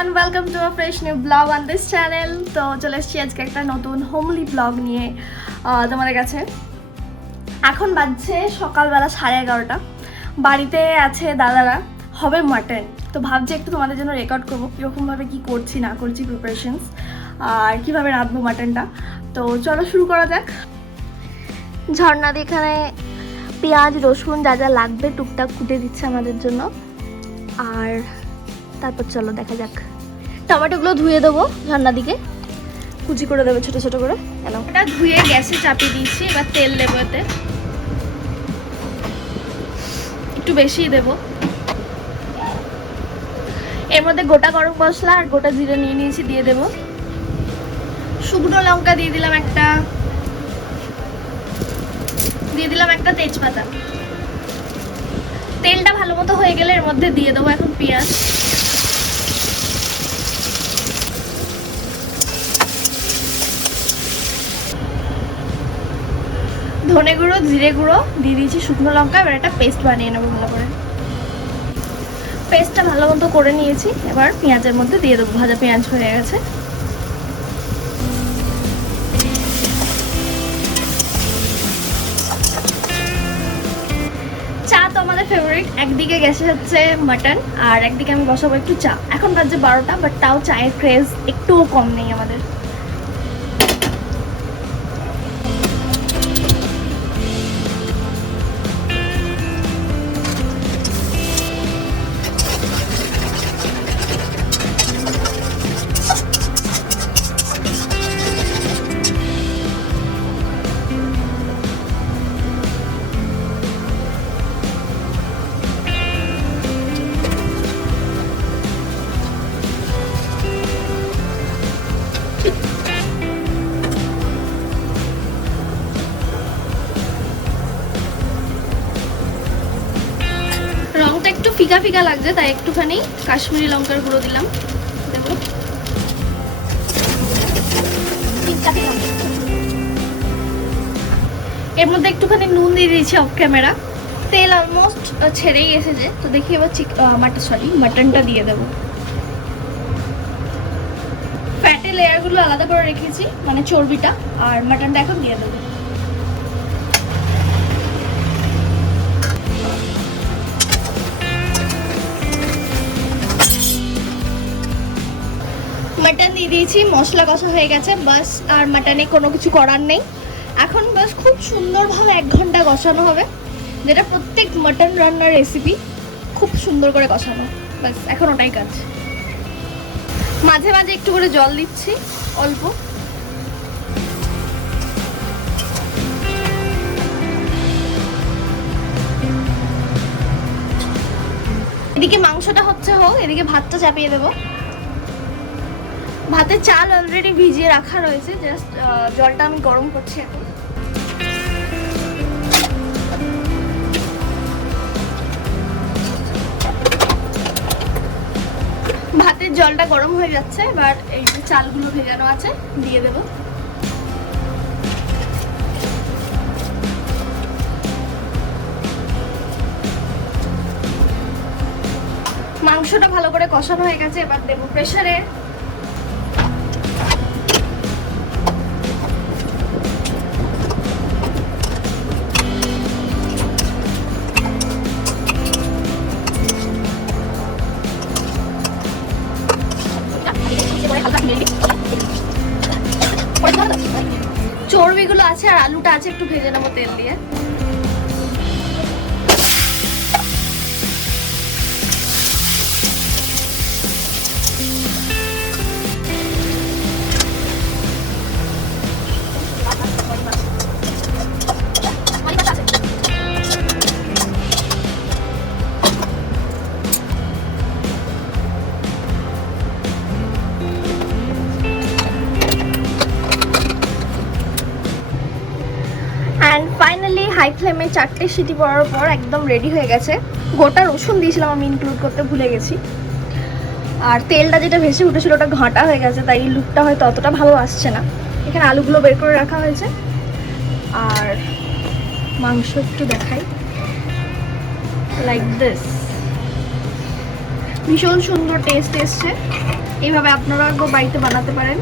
Everyone welcome to a fresh new blog on this channel তো চলে এসেছি আজকে একটা নতুন হোমলি ব্লগ নিয়ে তোমাদের কাছে। এখন বাজছে সকালবেলা সাড়ে এগারোটা। বাড়িতে আছে দাদারা, হবে মাটন তো ভাবছি একটু তোমাদের জন্য রেকর্ড করব কীরকমভাবে কী করছি, না করছি প্রিপারেশনস আর কীভাবে রাঁধবো মাটনটা তো চলো শুরু করা যাক। ঝর্ণাদি এখানে পেঁয়াজ, রসুন যা যা লাগবে টুকটাক কুটে দিচ্ছে আমাদের জন্য। আর তারপর চলো দেখা যাক। টমেটোগুলো ধুয়ে দেবো ঝর্ণা দিকে। কুচি করে দেবো ছোট ছোট করে। কেন এটা ধুয়ে গ্যাসে চাপিয়ে দিয়েছি এবার তেল দেবো এতে। একটু বেশি দেব। এর মধ্যে গোটা গরম মশলা আর গোটা জিরে নিয়ে নিয়েছি দিয়ে দেবো। শুকনো লঙ্কা দিয়ে দিলাম একটা। দিয়ে দিলাম একটা তেজপাতা। তেলটা ভালো মতো হয়ে গেলে এর মধ্যে দিয়ে দেবো এখন পেঁয়াজ। ধনে গুঁড়ো, জিরে গুঁড়ো, দিয়ে দিয়েছি শুকনো লঙ্কা, এবার একটা পেস্ট বানিয়ে নেব ভালো করে। পেস্টটা ভালো মতো করে নিয়েছি, এবার পেঁয়াজের মধ্যে দিয়ে দেবো, ভাজা পেঁয়াজ হয়ে গেছে। চা তো আমাদের ফেভারিট একদিকে গ্যাসে হচ্ছে মাটন আর একদিকে আমি বসাবো একটু চা। এখন বাজছে বারোটা বাট তাও চায়ের ক্রেজ একটুও কম নেই আমাদের। একটু ফিকা ফিকা লাগছে, তাই একটুখানি কাশ্মীরি লঙ্কার গুঁড়ো দিলাম। এর মধ্যে একটুখানি নুন দিয়ে দিয়েছি অফ ক্যামেরা তেল অলমোস্ট ছেড়েই এসেছে তো দেখি এবার চিক মাটন সরি মাটনটা দিয়ে দেবো। ফ্যাটে লেয়ারগুলো আলাদা করে রেখেছি মানে চর্বিটা, আর মাটনটা এখন দিয়ে দেবো। দিয়েছি, মশলা কষা হয়ে গেছে, বাস আর মাটনে কোনো কিছু করার নেই। এখন বাস খুব সুন্দরভাবে এক ঘণ্টা কষানো হবে, যেটা প্রত্যেক মাটন রান্নার রেসিপি খুব সুন্দর করে কষানো। বাস, এখন ওটাই কাজ। মাঝে মাঝে একটু করে জল দিচ্ছি, অল্প। এদিকে মাংসটা হচ্ছে হোক, এদিকে ভাতটা চাপিয়ে দেবো। ভাতের চাল অলরেডি ভিজিয়ে রাখা রয়েছে জাস্ট জলটা আমি গরম করছি এখন। ভাতের জলটা গরম হয়ে যাচ্ছে, এবার এই যে চালগুলো ভেজানো আছে, দিয়ে দেবো। মাংসটা ভালো করে কষানো হয়ে গেছে, এবার দেবো প্রেসারে চর্বিগুলো আছে আর আলুটা আছে একটু ভেজে নেব তেল দিয়ে। অ্যান্ড ফাইনালি হাই ফ্লেমে চারটে সিটি পড়ার পর একদম রেডি হয়ে গেছে। গোটা রসুন দিয়েছিলাম আমি ইনক্লুড করতে ভুলে গেছি। আর তেলটা যেটা ভেসে উঠেছিল ওটা ঘাঁটা হয়ে গেছে, তাই লুকটা হয়তো অতটা ভালো আসছে না। এখানে আলুগুলো বের করে রাখা হয়েছে। আর মাংস একটু দেখাই। লাইক দিস ভীষণ সুন্দর টেস্ট এসছে। এইভাবে আপনারা বাড়িতে বানাতে পারেন।